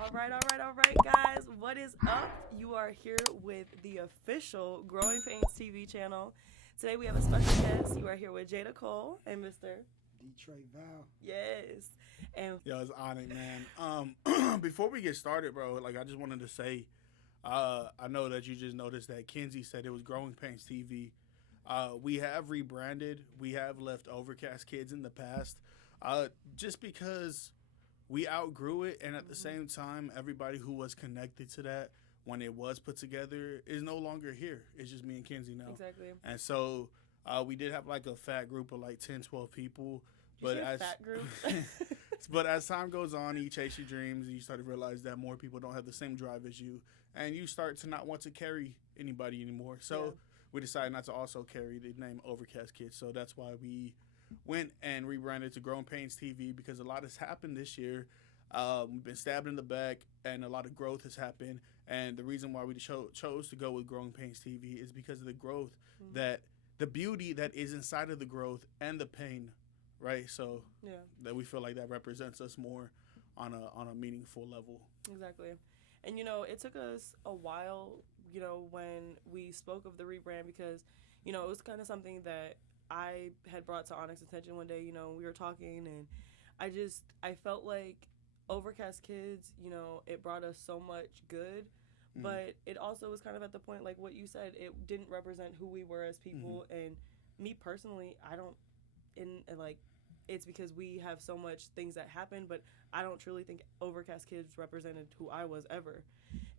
All right, guys. What is up? You are here with the official Growing Pains TV channel. Today we have a special guest. You are here with Jada Cole and Mr. Detravel. Yes. And Yo, it's honored, man. Before we get started, bro, I just wanted to say, I know that you just noticed that Kenzie said it was Growing Pains TV. We have rebranded. We have left Overcast Kids in the past, just because we outgrew it, and at the same time, everybody who was connected to that when it was put together is no longer here. It's just me and Kenzie now. exactly. And so we did have like a fat group of like 10, 12 people. Did you But say as fat group? but as time goes on, you chase your dreams, and you start to realize that more people don't have the same drive as you, and you start to not want to carry anybody anymore. So we decided not to also carry the name Overcast Kids. So that's why we went and rebranded to Growing Pains TV, because a lot has happened this year. We've been stabbed in the back, and a lot of growth has happened. And the reason why we chose to go with Growing Pains TV is because of the growth, that the beauty that is inside of the growth and the pain, right? So that we feel like that represents us more on a meaningful level. Exactly. And, it took us a while, when we spoke of the rebrand because, it was kind of something that I had brought to Onyx's attention one day. We were talking, and I felt like Overcast Kids, it brought us so much good, but it also was kind of at the point, like what you said, it didn't represent who we were as people. And me personally, I don't, it's because we have so much things that happen, but I don't truly think Overcast Kids represented who I was ever.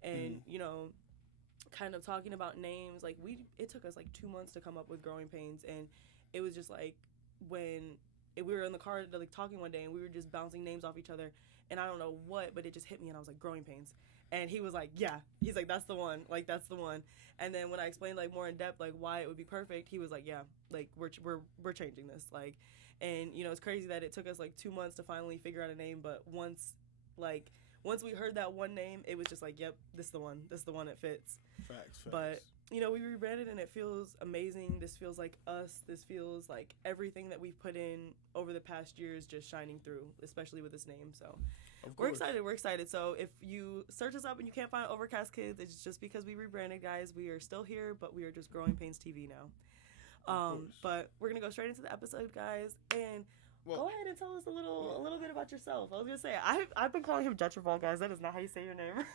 And, kind of talking about names, it took us 2 months to come up with Growing Pains, and it was just when we were in the car talking one day, and we were just bouncing names off each other, and I don't know what, but it just hit me, and I was like, Growing Pains. And he was like, yeah. He's like, that's the one. That's the one. And then when I explained more in depth why it would be perfect, he was like, yeah, we're changing this. And it's crazy that it took us 2 months to finally figure out a name, but once we heard that one name, it was just yep, this is the one. This is the one that fits. Facts. But we rebranded, and it feels amazing. This feels like us. This feels like everything that we've put in over the past years just shining through, especially with this name. So we're excited. We're excited. So if you search us up and you can't find Overcast Kids, it's just because we rebranded, guys. We are still here, but we are just Growing Pains TV now. But we're gonna go straight into the episode, guys, and go ahead and tell us a little bit about yourself. I was gonna say I've been calling him Detravel, guys. That is not how you say your name.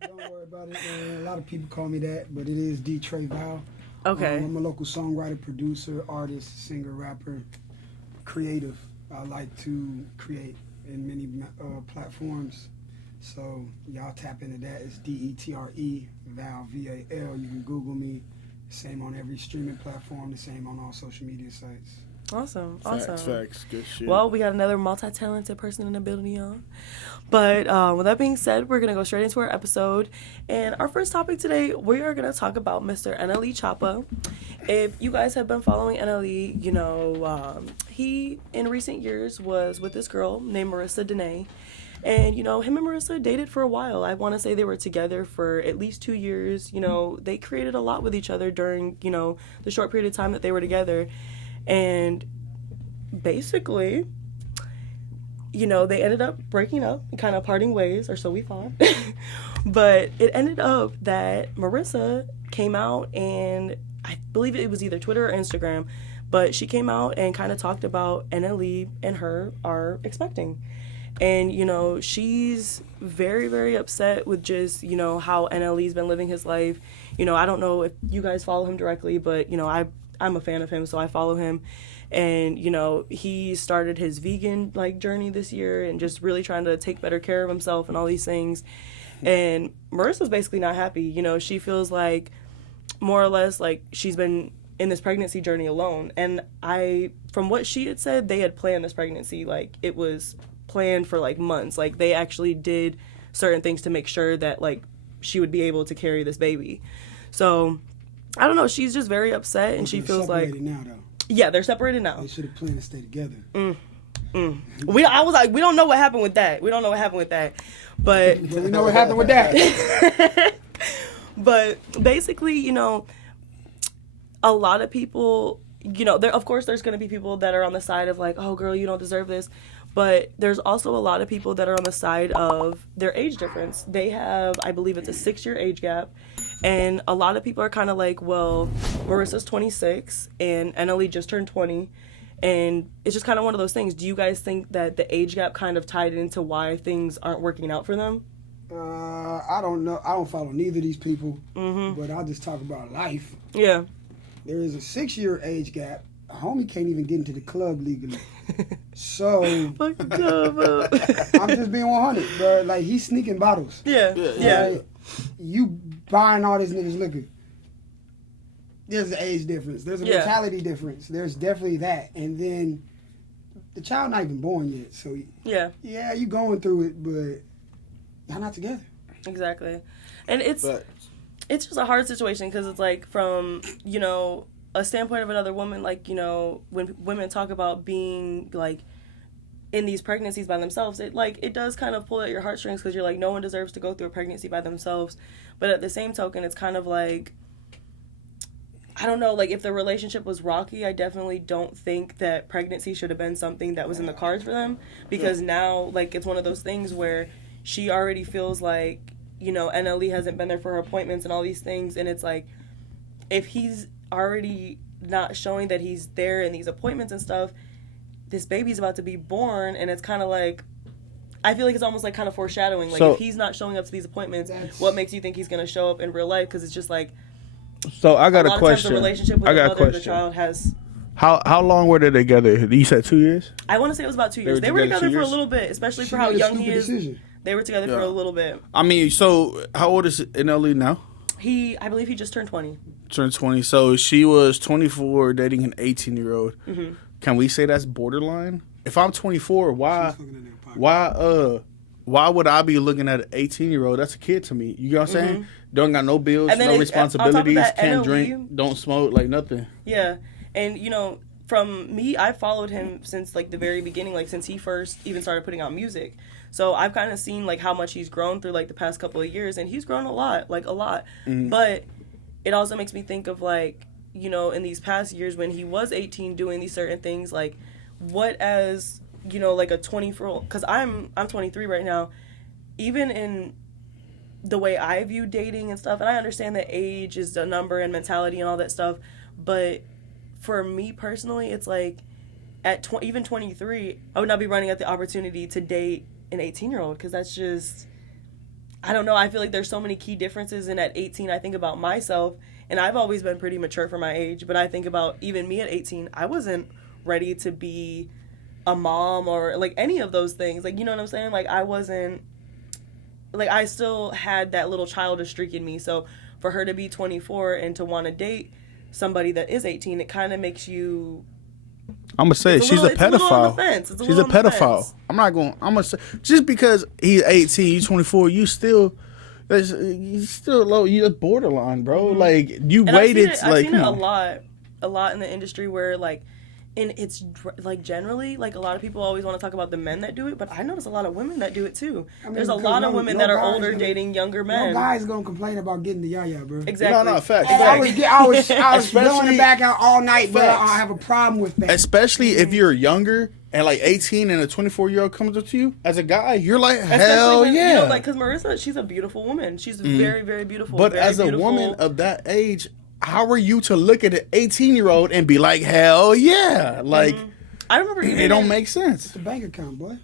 Don't worry about it. A lot of people call me that, but it is Detravel. Okay. I'm a local songwriter, producer, artist, singer, rapper, creative. I like to create in many platforms. So y'all tap into that. It's DETRE, Val, VAL. You can Google me. Same on every streaming platform. The same on all social media sites. Awesome. Facts. Good shit. Well, we got another multi-talented person in the building, y'all. But with that being said, we're going to go straight into our episode. And our first topic today, we are going to talk about Mr. NLE Choppa. If you guys have been following NLE, he, in recent years, was with this girl named Marissa Dene. And, him and Marissa dated for a while. I want to say they were together for at least 2 years. They created a lot with each other during, the short period of time that they were together. And basically, they ended up breaking up, kind of parting ways, or so we thought. But it ended up that Marissa came out, and I believe it was either Twitter or Instagram, but she came out and kind of talked about NLE and her are expecting. And, she's very, very upset with just, how NLE's been living his life. I don't know if you guys follow him directly, but, I'm a fan of him, so I follow him. And, he started his vegan, journey this year and just really trying to take better care of himself and all these things. And Marissa's basically not happy. She feels like, more or less, she's been in this pregnancy journey alone. And from what she had said, they had planned this pregnancy. It was planned for, months. They actually did certain things to make sure that, she would be able to carry this baby. So I don't know. She's just very upset, and she feels like now, though. Yeah, they're separated now. They should have planned to stay together. I was like, we don't know what happened with that. But we know what happened with that. But basically, a lot of people, of course, there's going to be people that are on the side of oh, girl, you don't deserve this. But there's also a lot of people that are on the side of their age difference. They have, I believe it's a 6-year age gap. And a lot of people are kind of like, well, Marissa's 26 and NLE just turned 20. And it's just kind of one of those things. Do you guys think that the age gap kind of tied into why things aren't working out for them? I don't know. I don't follow neither of these people, but I'll just talk about life. Yeah. There is a 6-year age gap. A homie can't even get into the club legally. So Fuck the club up. I'm just being 100, bro. Like, he's sneaking bottles. Yeah. Like, you buying all this niggas liquor. There's an age difference. There's a mentality difference. There's definitely that. And then the child not even born yet. So yeah, you going through it, but y'all not together. Exactly. And it's just a hard situation because it's like from, you know, a standpoint of another woman, like, you know, when women talk about being like in these pregnancies by themselves, it does kind of pull at your heartstrings because you're like, no one deserves to go through a pregnancy by themselves. But at the same token, it's kind of like, I don't know, like if the relationship was rocky, I definitely don't think that pregnancy should have been something that was in the cards for them, because now, like, it's one of those things where she already feels like, you know, NLE hasn't been there for her appointments and all these things, and it's like, if he's already not showing that he's there in these appointments and stuff, this baby's about to be born, and it's kind of like, I feel like it's almost like kind of foreshadowing, like, if he's not showing up to these appointments, what makes you think he's going to show up in real life? Because it's just like, so I got a question. The relationship with the mother of the child has. How long were they together? You said 2 years? I want to say it was about 2 years. They were together for a little bit, especially for how young he is. They were together for a little bit. I mean, so how old is NLE now? I believe he just turned 20. Turned 20. So she was 24 dating an 18-year-old. Mm-hmm. Can we say that's borderline? If I'm 24, why would I be looking at an 18-year-old? That's a kid to me. You know what I'm saying? Don't got no bills, no responsibilities, can't drink, don't smoke, like nothing. Yeah. And, you know, from me, I followed him since, like, the very beginning, like, since he first even started putting out music. So I've kind of seen, like, how much he's grown through, like, the past couple of years. And he's grown a lot, like, a lot. Mm-hmm. But it also makes me think of, like, you know, in these past years when he was 18 doing these certain things, like, what as, you know, like a 24-year-old, because I'm 23 right now, even in the way I view dating and stuff, and I understand that age is a number and mentality and all that stuff, but for me personally, it's like at even 23, I would not be running at the opportunity to date an 18-year-old, because that's just, I don't know, I feel like there's so many key differences, and at 18 I think about myself, and I've always been pretty mature for my age, but I think about even me at 18, I wasn't ready to be a mom or like any of those things, like, you know what I'm saying, like I wasn't, like I still had that little childish streak in me. So for her to be 24 and to want to date somebody that is 18, it kind of makes you, I'm gonna say she's a pedophile. She's a pedophile. I'm gonna say, just because he's 18, you 24, you still low. You're borderline, bro. Mm-hmm. Like you and waited. I've seen it a lot in the industry where like. And it's, like, generally, like, a lot of people always want to talk about the men that do it, but I notice a lot of women that do it, too. I mean, there's a lot of women that are older dating younger men. No guy's going to complain about getting the yaya, bro. Exactly. No, facts. I was blowing it back out all night, bro. I have a problem with that. Especially if you're younger and, like, 18 and a 24-year-old comes up to you, as a guy, you're like, hell when, yeah. You know, like, because Marissa, she's a beautiful woman. She's very, very beautiful. But very as a woman of that age, how are you to look at an 18-year-old and be like, hell yeah? Like... I remember it don't make sense. It's a bank account, boy.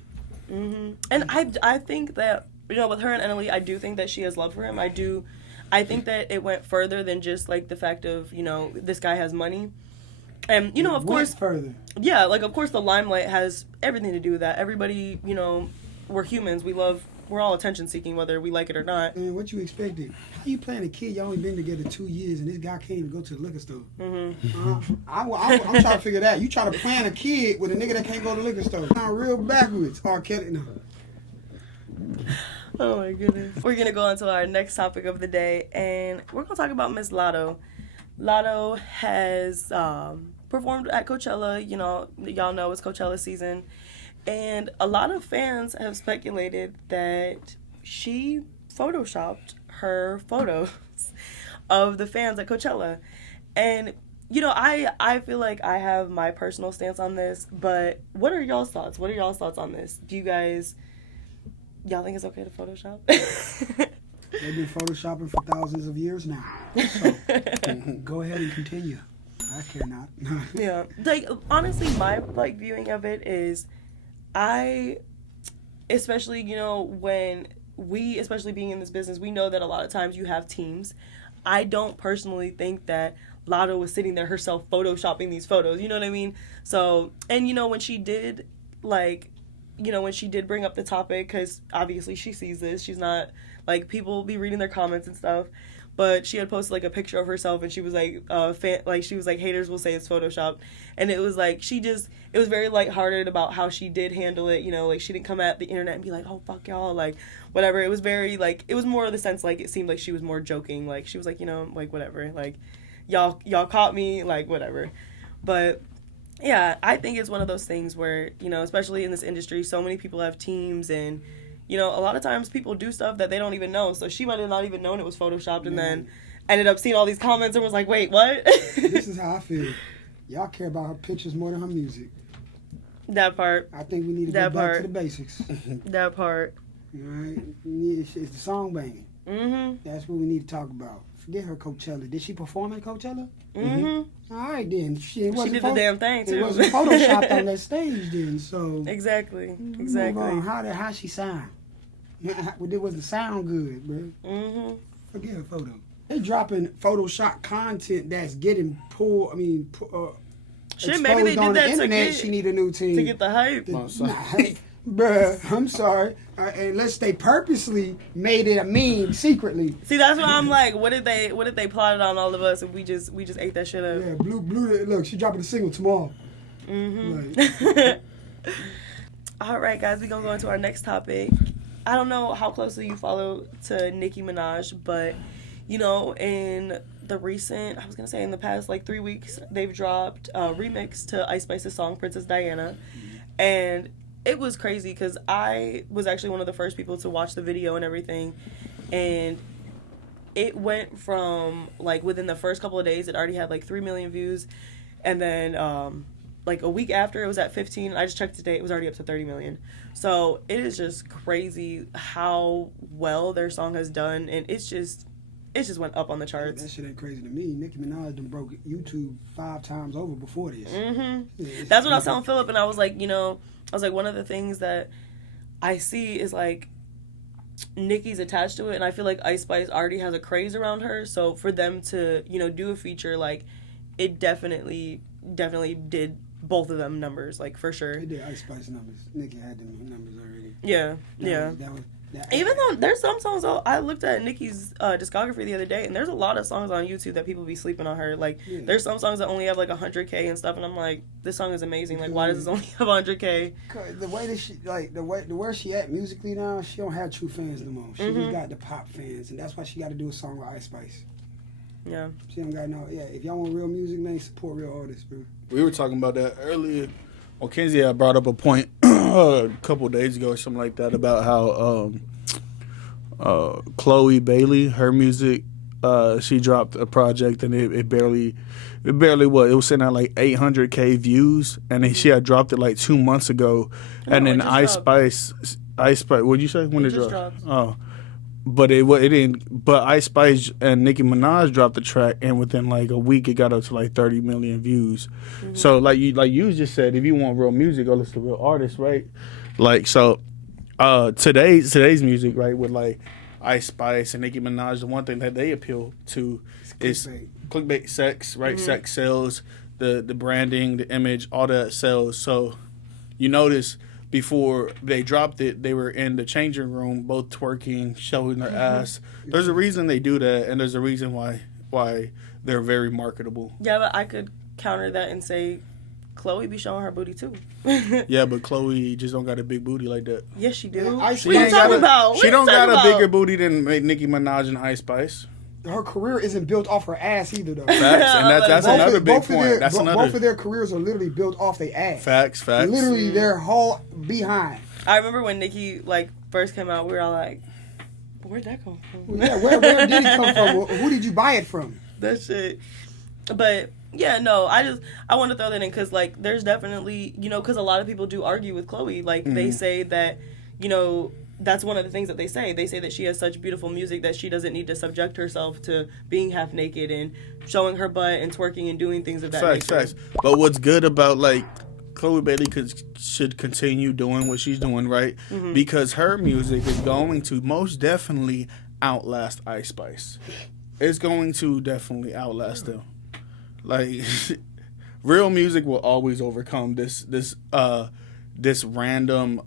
Mm-hmm. And I think that, you know, with her and NLE, I do think that she has love for him. I think that it went further than just like the fact of, you know, this guy has money. And, you know, of course, further. Yeah, like of course the limelight has everything to do with that. Everybody, you know, we're humans. We're all attention seeking, whether we like it or not. Man, what you expected? How you playing a kid? Y'all only been together 2 years, and this guy can't even go to the liquor store. Mm-hmm. I'm trying to figure that. You try to plan a kid with a nigga that can't go to the liquor store. Sound real backwards. R. Kelly, no. Oh my goodness. We're gonna go on to our next topic of the day, and we're gonna talk about Miss Lotto. Lotto has performed at Coachella. You know, y'all know it's Coachella season. And a lot of fans have speculated that she photoshopped her photos of the fans at Coachella. And, I feel like I have my personal stance on this, but what are y'all's thoughts? What are y'all's thoughts on this? Do y'all think it's okay to Photoshop? They've been photoshopping for thousands of years now. So go ahead and continue. I care not. Yeah. Like, honestly, my, like, viewing of it is especially, when we, especially being in this business, we know that a lot of times you have teams. I don't personally think that Lotto was sitting there herself photoshopping these photos. You know what I mean? So, and, when she did, like, when she did bring up the topic, because obviously she sees this, she's not, like, people be reading their comments and stuff, but she had posted, like, a picture of herself, and she was like, she was like, haters will say it's Photoshop, and it was like, it was very lighthearted about how she did handle it, like, she didn't come at the internet and be like, oh, fuck y'all, like, whatever. It was very, like, it was more of the sense, like, it seemed like she was more joking, like, she was like, like, whatever, like, y'all caught me, like, whatever. But yeah, I think it's one of those things where, especially in this industry, so many people have teams, and, a lot of times people do stuff that they don't even know. So she might have not even known it was Photoshopped, and then ended up seeing all these comments and was like, wait, what? This is how I feel. Y'all care about her pictures more than her music. That part. I think we need to get back to the basics. That part. All right? It's the song banging. Mm-hmm. That's what we need to talk about. Forget her Coachella. Did she perform at Coachella? Mm-hmm. All right, then. She did the damn thing, too. It wasn't photoshopped on that stage, then. So Exactly. How she sound? Was the sound good, bro? Mm-hmm. Forget her photo. They dropping Photoshop content that's getting pulled. Shit, maybe they did on that the internet. She need a new team to get the hype. Bruh, I'm sorry. Unless they purposely made it a meme secretly. See, that's why I'm like, what if they plotted on all of us and we just ate that shit up? Yeah, blue. Look, she dropping a single tomorrow. Mm-hmm. Like. All right, guys, we're gonna go into our next topic. I don't know how closely you follow to Nicki Minaj, but in the past like 3 weeks, they've dropped a remix to Ice Spice's song Princess Diana, and it was crazy because I was actually one of the first people to watch the video and everything, and it went from, like, within the first couple of days, it already had like 3 million views, and then like a week after, it was at 15. I just checked today, it was already up to 30 million. So it is just crazy how well their song has done, and it just went up on the charts. That shit ain't crazy to me. Nicki Minaj done broke YouTube 5 times over before this. Mm-hmm. That's what I was telling Philip, and I was like, one of the things that I see is, like, Nicki's attached to it, and I feel like Ice Spice already has a craze around her, so for them to, do a feature, like, it definitely did both of them numbers, like, for sure. It did Ice Spice numbers. Nicki had them numbers already. Yeah. Even though there's some songs, I looked at Nicki's discography the other day, and there's a lot of songs on YouTube that people be sleeping on her. Like, there's some songs that only have like 100K and stuff, and I'm like, this song is amazing. Like, why does this only have 100K? The way that she, like, where she at musically now, she don't have true fans no more. She just got the pop fans, and that's why she got to do a song with Ice Spice. Yeah. She don't got no. Yeah, if y'all want real music, man, support real artists, bro. We were talking about that earlier. Well, Kenzie had brought up a point a couple of days ago or something like that about how Chloe Bailey, her music, she dropped a project and it barely what, it was sitting at like 800K views, and then she had dropped it like 2 months ago, and then Ice Spice, what'd you say? When it dropped? Oh. But it didn't. But Ice Spice and Nicki Minaj dropped the track, and within like a week, it got up to like 30 million views. Mm-hmm. So like you just said, if you want real music, go listen to real artists, right? Like, so today's music, right, with like Ice Spice and Nicki Minaj, the one thing that they appeal to is clickbait, sex, right? Mm-hmm. Sex sells, the branding, the image, all that sells. So you notice, before they dropped it, they were in the changing room, both twerking, showing their ass. There's a reason they do that, and there's a reason why they're very marketable. Yeah, but I could counter that and say Chloe be showing her booty too. Yeah, but Chloe just don't got a big booty like that. Yes, she do. Yeah, what are you talking about? She don't got a bigger booty than Nicki Minaj and Ice Spice. Her career isn't built off her ass either, though. Facts, and that's another big point. Both of their careers are literally built off their ass. Facts. Literally, their whole behind. I remember when Nicki first came out, we were all like, "Where'd that come from?" Yeah, where did it come from? Who did you buy it from? That shit. But Yeah, no, I want to throw that in because like there's definitely, you know, because a lot of people do argue with Chloe. Like they say that, you know, that's one of the things that they say. They say that she has such beautiful music that she doesn't need to subject herself to being half naked and showing her butt and twerking and doing things of that nature. Facts. But what's good about like Chloe Bailey should continue doing what she's doing, right? Because her music is going to most definitely outlast Ice Spice. It's going to definitely outlast them. Like real music will always overcome this random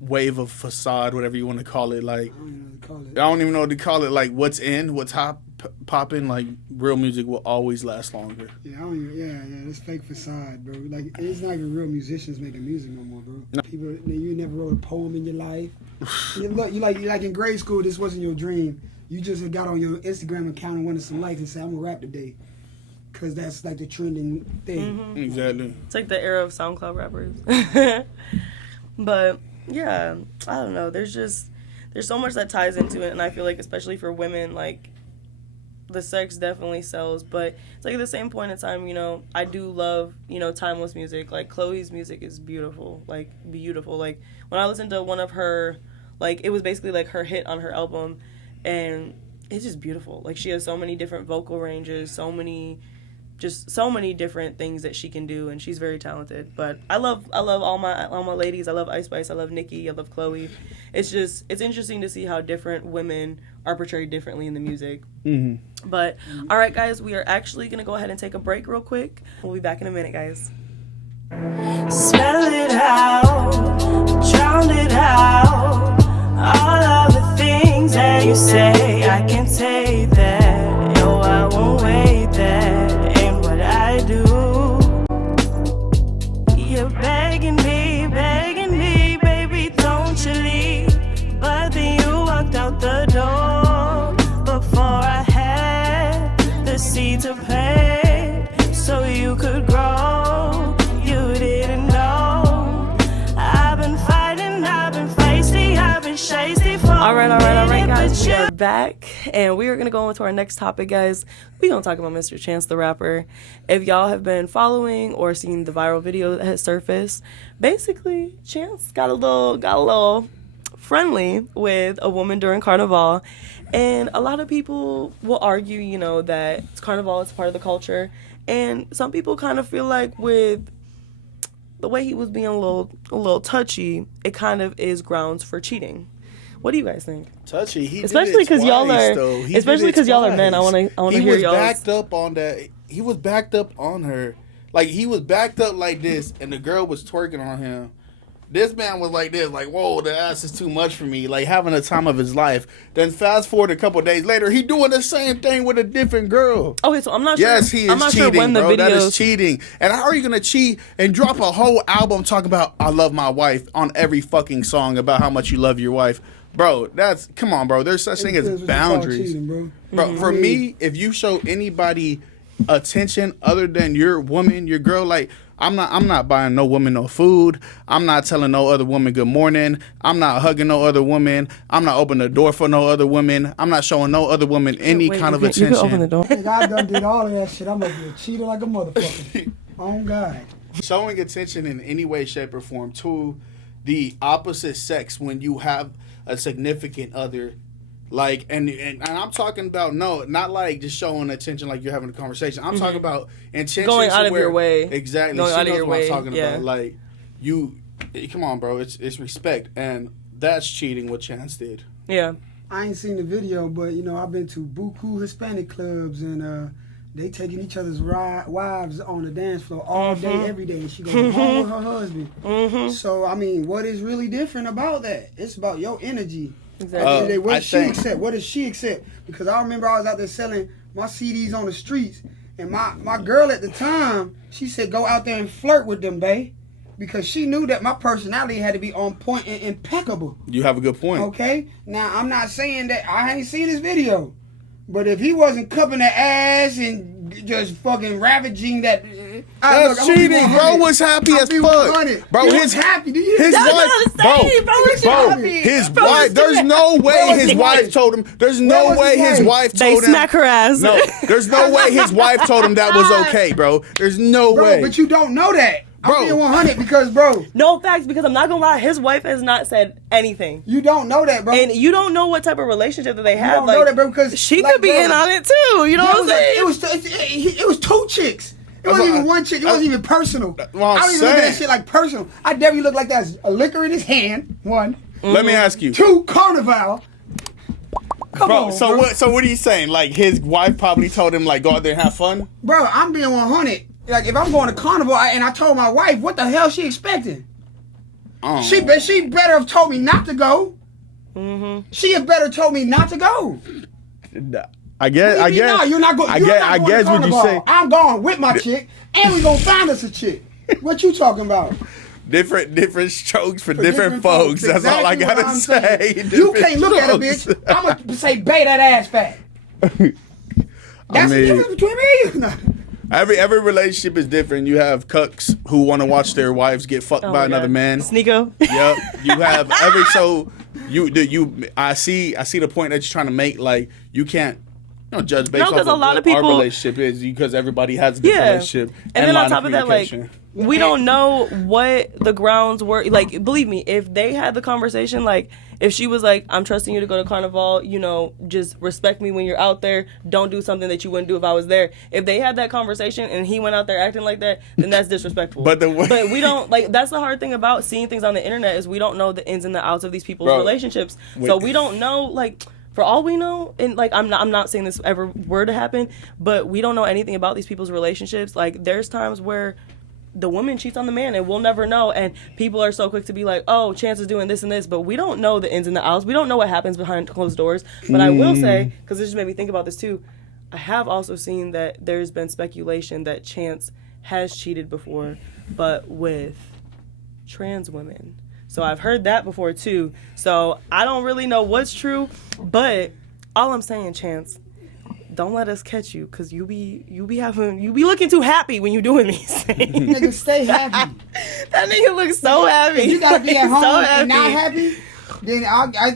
wave of facade, whatever you want to call it. Like I don't even know what to call it. Like what's popping. Like real music will always last longer. Yeah, this fake facade, bro. Like it's not even real musicians making music no more, bro. No. People, you never wrote a poem in your life. you like in grade school. This wasn't your dream. You just got on your Instagram account and wanted some likes and said, "I'm gonna rap today," because that's like the trending thing. Exactly. It's like the era of SoundCloud rappers. But yeah, I don't know. There's so much that ties into it, and I feel like especially for women, like the sex definitely sells. But it's like at the same point in time, you know, I do love, you know, timeless music. Like Chloe's music is beautiful. Like when I listened to one of her, like it was basically like her hit on her album, and it's just beautiful. Like she has so many different vocal ranges, so many different things that she can do, and she's very talented. But I love all my ladies. I love Ice Spice. I love Nicki. I love Chloe. It's interesting to see how different women are portrayed differently in the music. But all right, guys, we are actually gonna go ahead and take a break real quick. We'll be back in a minute, guys. Spell it out, drown it out. All of the things that you say, I can take that. Yo, I won't wait that. I do. You're begging me, baby, don't you leave. But then you walked out the door before I had the seed to plant so you could grow. You didn't know. I've been fighting, I've been feisty, I've been shasty for All right, guys, we are back, and we are going to go into our next topic, guys. We're going to talk about Mr. Chance the Rapper. If y'all have been following or seen the viral video that has surfaced, basically, Chance got a little friendly with a woman during Carnival, and a lot of people will argue, you know, that Carnival is part of the culture, and some people kind of feel like with the way he was being a little touchy, it kind of is grounds for cheating. What do you guys think? Touchy, especially because y'all are men. I want to hear y'all. He was backed up on that. He was backed up on her, like he was backed up like this, and the girl was twerking on him. This man was like this, like, whoa, the ass is too much for me, like having the time of his life. Then fast forward a couple of days later, he doing the same thing with a different girl. Okay, so I'm not sure. Yes, he is cheating, sure when bro. That is cheating. And how are you gonna cheat and drop a whole album talking about I love my wife on every fucking song about how much you love your wife? Bro, come on, bro. There's such thing as boundaries. Cheating, bro, for me, if you show anybody attention other than your woman, your girl, like I'm not buying no woman no food. I'm not telling no other woman good morning. I'm not hugging no other woman. I'm not opening the door for no other woman. I'm not showing no other woman any kind of attention. You can open the door. I done did all of that shit. I'm gonna be a cheater like a motherfucker. Oh God. Showing attention in any way, shape, or form to the opposite sex when you have a significant other. Like, and I'm talking about, not like just showing attention like you're having a conversation. I'm talking about intention. Going out of your way. Exactly. Going out of your way. I'm talking about. Like, come on, bro. It's respect. And that's cheating what Chance did. Yeah. I ain't seen the video, but, I've been to buku Hispanic clubs, and they taking each other's wives on the dance floor all day, every day. And she goes home with her husband. So, I mean, what is really different about that? It's about your energy. Exactly. What does she accept? Because I remember I was out there selling my CDs on the streets, and my girl at the time, she said, go out there and flirt with them, babe. Because she knew that my personality had to be on point and impeccable. You have a good point. Okay? Now, I'm not saying that I ain't seen this video. But if he wasn't cupping the ass and just fucking ravaging that That's cheating. Bro was happy as fuck. Bro, his happy. His wife. There's no way his wife told him. There's no way his wife told him. They smack her ass. No, there's no way his wife told him that was okay, bro. There's no way. But you don't know that. Bro. I'm being 100 because, bro. No facts, because I'm not gonna lie, his wife has not said anything. You don't know that, bro. And you don't know what type of relationship that they have. You don't know that, bro, because she could be in on it too. You know what I'm saying? It was two chicks. It wasn't even one chick. It wasn't even personal. I don't even look at that shit like personal. I definitely look like that. A liquor in his hand. One. Let me ask you. Two, Carnival. Come on, so bro. what are you saying? Like his wife probably told him like go out there and have fun? Bro, I'm being 100. Like if I'm going to Carnival and I told my wife, what the hell she expecting? She better have told me not to go. Mm-hmm. She had better told me not to go. I guess you're not going. I guess what you say. I'm going with my chick, and we gonna find us a chick. What you talking about? Different strokes for different folks. That's all I gotta say. You can't look at a bitch. I'm gonna say, "Bay that ass fat." That's the difference between me. Every relationship is different. You have cucks who want to watch their wives get fucked by another man. Sneeko. Yep. You have I see the point that you're trying to make. Like you can't judge based off of what our relationship is because everybody has a different relationship. And then on top of that, like we don't know what the grounds were. Like believe me, if they had the conversation, like if she was like, I'm trusting you to go to Carnival, just respect me when you're out there. Don't do something that you wouldn't do if I was there. If they had that conversation and he went out there acting like that, then that's disrespectful. But we don't, like, that's the hard thing about seeing things on the internet is we don't know the ins and the outs of these people's relationships. So we don't know, like, for all we know, and like I'm not saying this ever were to happen, but we don't know anything about these people's relationships. Like there's times where the woman cheats on the man and we'll never know, and people are so quick to be like, oh, Chance is doing this and this, but we don't know the ins and the outs. We don't know what happens behind closed doors. But I will say, because this just made me think about this too, I have also seen that there's been speculation that Chance has cheated before, but with trans women. So I've heard that before too. So I don't really know what's true, but all I'm saying, Chance, don't let us catch you, cause you be looking too happy when you doing these things. Nigga, stay happy. That nigga looks so happy. If you gotta be at home and not happy, then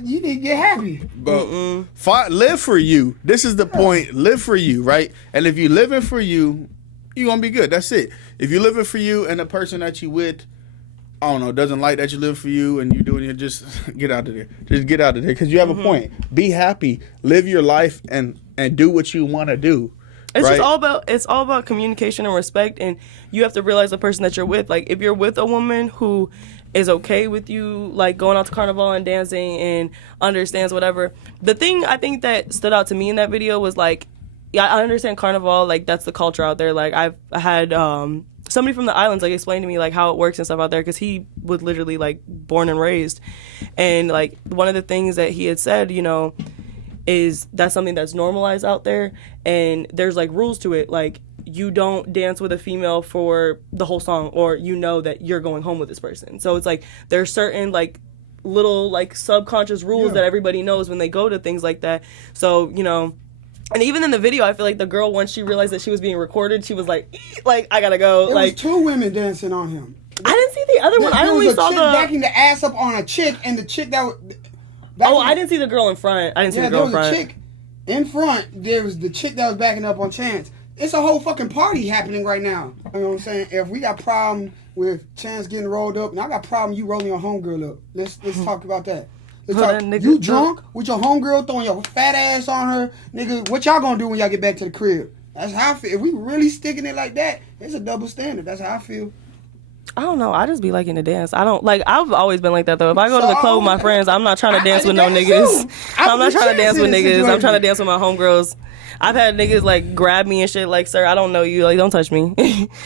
you need to get happy. But live for you. This is the point. Live for you, right? And if you living for you, you gonna be good. That's it. If you living for you and the person that you with, I don't know, doesn't like that you live for you and you doing it, just get out of there. Just get out of there, because you have a point. Be happy. Live your life and do what you want to do. It's just all about communication and respect, and you have to realize the person that you're with. Like if you're with a woman who is okay with you like going out to Carnival and dancing and understands whatever. The thing I think that stood out to me in that video was like, yeah, I understand Carnival, like that's the culture out there. Like I've had somebody from the islands like explain to me like how it works and stuff out there, because he was literally like born and raised, and like one of the things that he had said, is that's something that's normalized out there, and there's like rules to it. Like you don't dance with a female for the whole song, or that you're going home with this person. So it's like there's certain like little like subconscious rules that everybody knows when they go to things like that. So and even in the video, I feel like the girl, once she realized that she was being recorded, she was like I gotta go. There like was two women dancing on him. I didn't see the other one. I only saw the backing the ass up on a chick, and the chick that. I didn't see the girl in front. I didn't see the girl in front. There was a chick in front. There was the chick that was backing up on Chance. It's a whole fucking party happening right now. You know what I'm saying? If we got problem with Chance getting rolled up, and I got problem you rolling your homegirl up. Let's talk about that. You drunk with your homegirl throwing your fat ass on her, nigga. What y'all gonna do when y'all get back to the crib? That's how I feel. If we really sticking it like that, it's a double standard. That's how I feel. I don't know. I just be liking to dance. I don't like. I've always been like that though. If I go to the club with my friends, I'm not trying to dance with no niggas. I'm not trying to dance with niggas. I'm trying to dance with my homegirls. I've had niggas like grab me and shit. Like, sir, I don't know you. Like, don't touch me.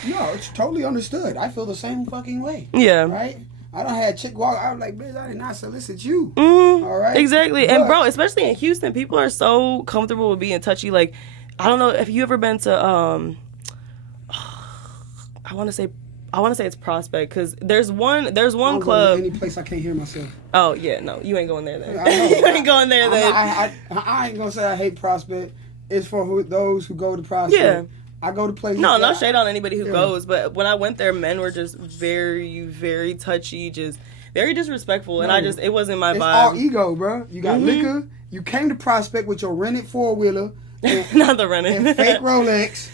No, it's totally understood. I feel the same fucking way. Yeah. Right. I don't had a chick walk. I was like, bitch, I did not solicit you. All right. Exactly. And bro, especially in Houston, people are so comfortable with being touchy. Like, I don't know if you ever been to I want to say it's Prospect, because there's one club. Any place I can't hear myself. Oh yeah, no, you ain't going there then. You ain't going there then. I ain't gonna say I hate Prospect. It's for those who go to Prospect. Yeah. I go to places. No shade on anybody who Yeah. goes, but when I went there, men were just very, very touchy, just very disrespectful, and No. it wasn't my It's vibe. all ego, bro. You got liquor. You came to Prospect with your rented 4-wheeler Not the running. and fake Rolex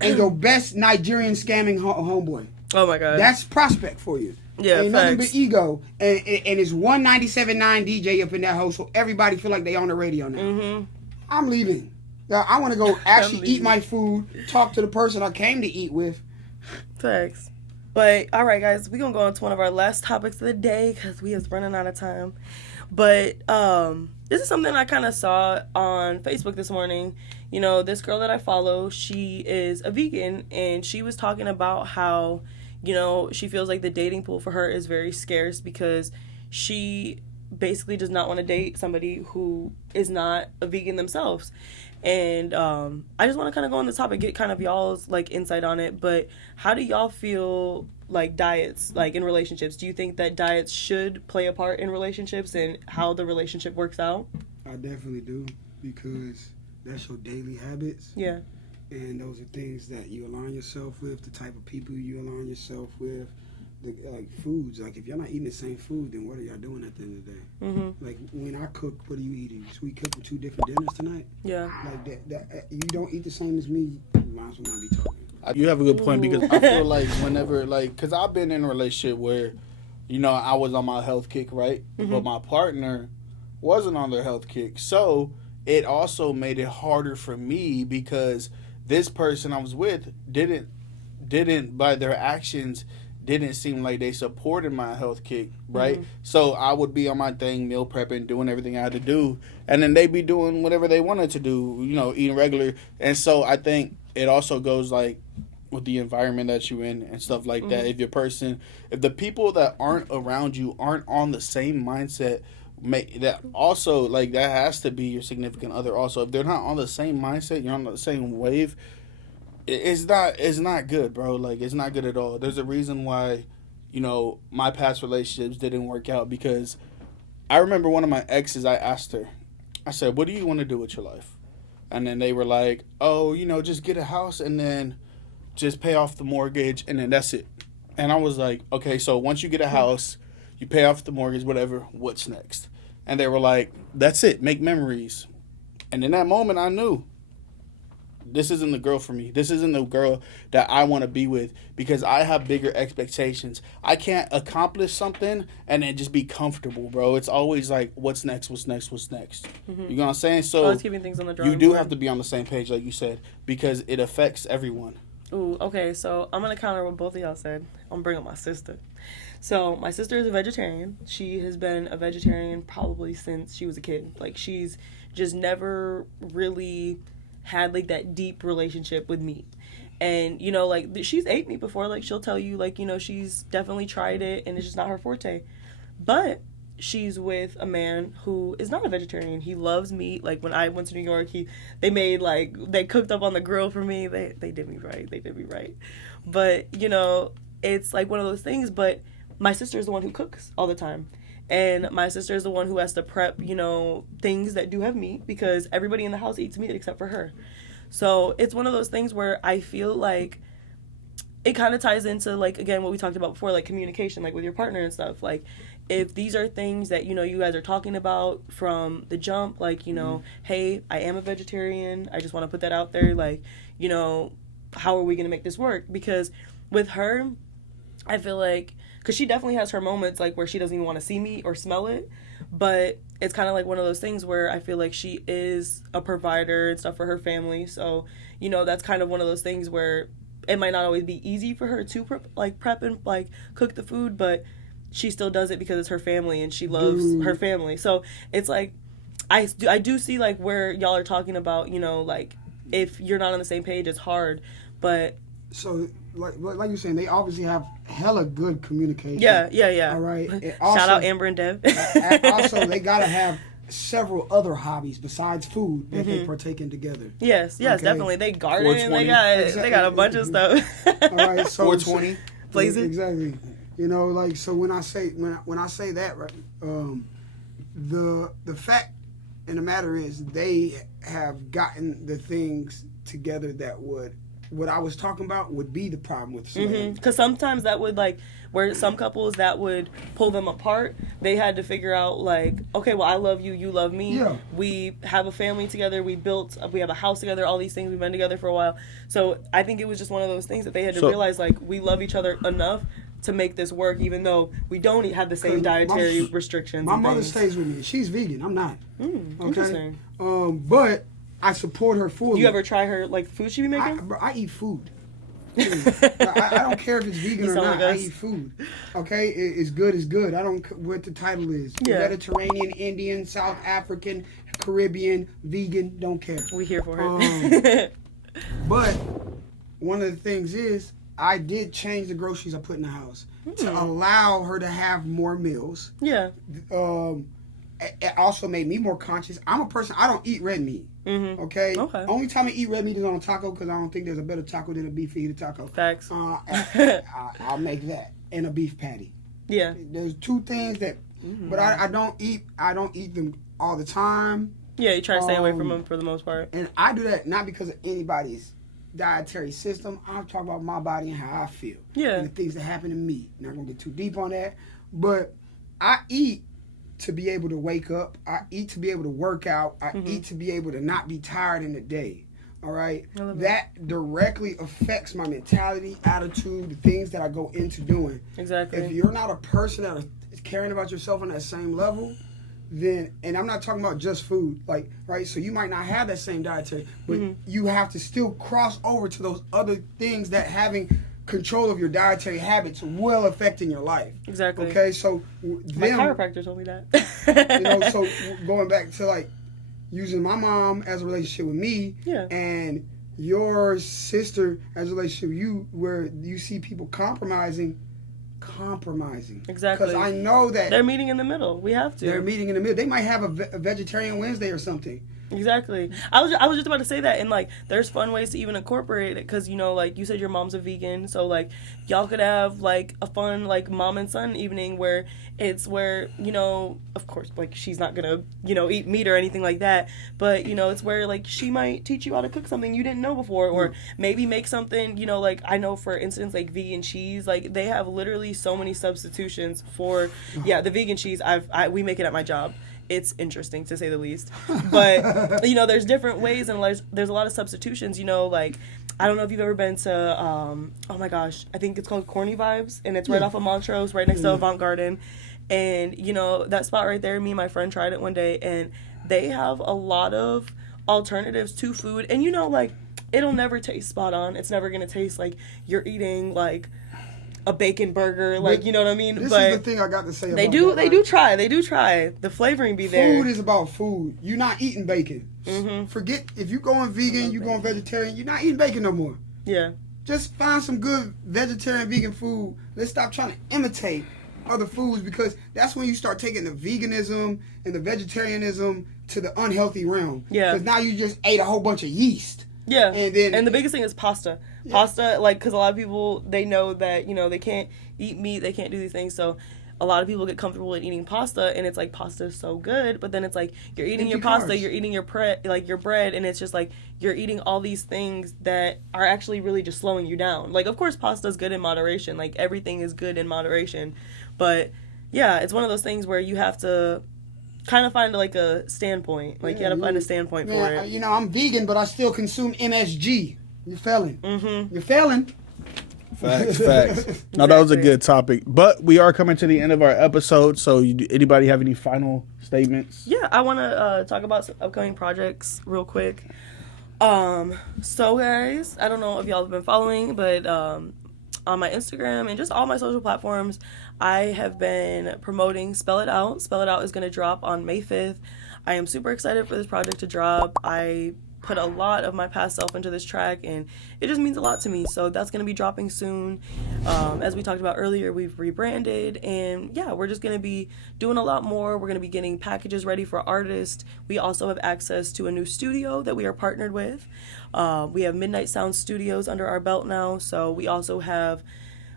and your best Nigerian scamming homeboy. Oh my god. That's Prospect for you. Yeah, Ain't nothing facts. but ego. And it's 197.9 DJ up in that house, so everybody feel like they on the radio now. Mm-hmm. I'm leaving. Yeah, I want to go actually leaving. eat my food, talk to the person I came to eat with. Facts. But all right, guys, we're gonna go on to one of our last topics of the day because we is running out of time. But this is something I kind of saw on Facebook this morning. You know, this girl that I follow, she is a vegan, and she was talking about how, you know, she feels like the dating pool for her is very scarce because she basically does not want to date somebody who is not a vegan themselves. And I just want to kind of go on this topic, get kind of y'all's like insight on it. But how do y'all feel like diets, like in relationships? Do you think that diets should play a part in relationships and how the relationship works out? I definitely do, because that's your daily habits. Yeah. And those are things that you align yourself with, the type of people you align yourself with, like foods. Like if y'all not eating the same food, then what are y'all doing at the end of the day? Mm-hmm. Like when I cook, what are you eating? So we cooking 2 different dinners tonight? Yeah. Like that you don't eat the same as me, you might as well not be talking. You have a good point, because I feel like whenever, like, because I've been in a relationship where, you know, I was on my health kick, right? Mm-hmm. But my partner wasn't on their health kick. So it also made it harder for me, because this person I was with didn't by their actions, didn't seem like they supported my health kick, right? Mm-hmm. So I would be on my thing, meal prepping, doing everything I had to do, and then they'd be doing whatever they wanted to do, you know, eating regular. And so I think it also goes like with the environment that you're in and stuff like that. If if the people that aren't around you aren't on the same mindset, that also, like, that has to be your significant other also. If they're not on the same mindset, you're on the same wave, it's not good, bro. Like, it's not good at all. There's a reason why, you know, my past relationships didn't work out, because I remember one of my exes, I asked her, I said, what do you want to do with your life? And then they were like, oh, you know, just get a house and then just pay off the mortgage and then that's it. And I was like, okay, so once you get a house, you pay off the mortgage, whatever, what's next? And they were like, that's it, make memories. And in that moment, I knew, this isn't the girl for me. This isn't the girl that I want to be with, because I have bigger expectations. I can't accomplish something and then just be comfortable, bro. It's always like, what's next, what's next, what's next? Mm-hmm. You know what I'm saying? So Always keeping things on the drawing you do board. have to be on the same page, like you said, because it affects everyone. Ooh, okay, so I'm going to counter what both of y'all said. I'm going to bring up my sister. So my sister is a vegetarian. She has been a vegetarian probably since she was a kid. Like, she's just never really had, like, that deep relationship with meat. And, you know, like, she's ate meat before. Like, she'll tell you, like, you know, she's definitely tried it, and it's just not her forte. But she's with a man who is not a vegetarian. He loves meat. Like, when I went to New York, they cooked up on the grill for me. They did me right. They did me right. But, you know, it's like one of those things. But my sister is the one who cooks all the time. And my sister is the one who has to prep, you know, things that do have meat, because everybody in the house eats meat except for her. So it's one of those things where I feel like it kind of ties into, like, again, what we talked about before, like communication, like with your partner and stuff. Like, if these are things that, you know, you guys are talking about from the jump, like, you know, hey, I am a vegetarian. I just want to put that out there. Like, you know, how are we going to make this work? Because with her, I feel like, because she definitely has her moments, like, where she doesn't even want to see me or smell it. But it's kind of like one of those things where I feel like she is a provider and stuff for her family. So, you know, that's kind of one of those things where it might not always be easy for her to prep and, like, cook the food, but she still does it because it's her family and she loves her family. So it's like, I do see, like, where y'all are talking about, you know, like, if you're not on the same page, it's hard. But So, like you're saying, they obviously have hella good communication. Yeah. All right. And Shout also, out Amber and Dev. and also, they gotta have several other hobbies besides food that they partake in together. Yes, Okay. definday. They garden. They 420. got a bunch of stuff. All right. So 420. Blaze it. Exactly. You know, like, so when I say that, right, the fact and the matter is they have gotten the things together that would what I was talking about would be the problem with somebody. Because sometimes that would, like, where some couples that would pull them apart, they had to figure out, like, okay, well, I love you, you love me. Yeah. We have a family together. We have a house together, all these things. We've been together for a while. So I think it was just one of those things that they had to realize, like, we love each other enough to make this work, even though we don't have the same dietary restrictions. My mother stays with me. She's vegan. I'm not. Okay. Interesting. But I support her fully. Do you ever try her, like, food she be making? I eat food. I don't care if it's vegan or not. I eat food. Okay, it's good. It's good. I don't what the title is. Yeah. Mediterranean, Indian, South African, Caribbean, vegan. Don't care. We here for it. But one of the things is I did change the groceries I put in the house to allow her to have more meals. Yeah. It also made me more conscious. I'm a person, I don't eat red meat. Okay? Only time I eat red meat is on a taco because I don't think there's a better taco than a beef fajita taco. Facts. I'll make that and a beef patty. Yeah. There's two things that, but I don't eat them all the time. Yeah, you try to stay away from them for the most part. And I do that not because of anybody's dietary system. I'm talking about my body and how I feel. Yeah. And the things that happen to me. Not gonna get too deep on that, but I eat to be able to wake up. I eat to be able to work out. I eat to be able to not be tired in the day. All right? That directly affects my mentality, attitude, the things that I go into doing. Exactly. If you're not a person that is caring about yourself on that same level, then, and I'm not talking about just food, like, right? So you might not have that same dietary, but you have to still cross over to those other things that having control of your dietary habits will affect in your life. Exactly. Okay, so my chiropractor told me that. So going back to like using my mom as a relationship with me, and your sister as a relationship with you, where you see people compromising. Exactly. Because I know that they're meeting in the middle. We have to. They're meeting in the middle. They might have a vegetarian Wednesday or something. Exactly. I was just about to say that, and like, there's fun ways to even incorporate it, because, you know, like you said, your mom's a vegan, so like y'all could have like a fun like mom and son evening where you know, of course, like she's not gonna, you know, eat meat or anything like that, but you know, it's where like she might teach you how to cook something you didn't know before, or maybe make something, you know, like I know for instance like vegan cheese, like they have literally so many substitutions for the vegan cheese. We make it at my job. It's interesting, to say the least. But, you know, there's different ways, and there's a lot of substitutions, you know, like, I don't know if you've ever been to, oh my gosh, I think it's called Corny Vibes, and it's right off of Montrose, right next to Avant Garden. And, you know, that spot right there, me and my friend tried it one day, and they have a lot of alternatives to food. And, you know, like, it'll never taste spot on. It's never going to taste like you're eating, like, a bacon burger, like, you know what I mean? This but is the thing I got to say about they do try. The flavoring be there. Food is about food. You're not eating bacon. Forget, if you're going vegan, you're going vegetarian, you're not eating bacon no more. Yeah. Just find some good vegetarian, vegan food. Let's stop trying to imitate other foods, because that's when you start taking the veganism and the vegetarianism to the unhealthy realm. Yeah. Because now you just ate a whole bunch of yeast. Yeah. And the biggest thing is pasta. Yeah. Pasta, like, because a lot of people, they know that, you know, they can't eat meat, they can't do these things, so a lot of people get comfortable with eating pasta, and it's like, pasta is so good, but then it's like, you're eating your pasta, you're eating your bread, and it's just like, you're eating all these things that are actually really just slowing you down. Like, of course, pasta is good in moderation, like, everything is good in moderation, but, yeah, it's one of those things where you have to kind of find, like, a standpoint. Like, you gotta find a standpoint for it. You know, I'm vegan, but I still consume MSG. You're failing. You're failing. Facts. No, that was a good topic. But we are coming to the end of our episode, so anybody have any final statements? Yeah, I want to talk about some upcoming projects real quick. So, guys, I don't know if y'all have been following, but on my Instagram and just all my social platforms, I have been promoting Spell It Out. Spell It Out is going to drop on May 5th. I am super excited for this project to drop. I put a lot of my past self into this track, and it just means a lot to me. So that's going to be dropping soon. As we talked about earlier, we've rebranded, and yeah, we're just going to be doing a lot more. We're going to be getting packages ready for artists. We also have access to a new studio that we are partnered with. We have Midnight Sound Studios under our belt now, so we also have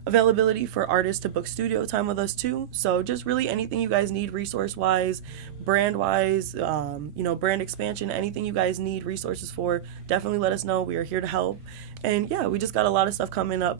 availability for artists to book studio time with us too. So just really anything you guys need resource wise, brand wise, brand expansion, anything you guys need resources for, definitely let us know. We are here to help. And yeah, we just got a lot of stuff coming up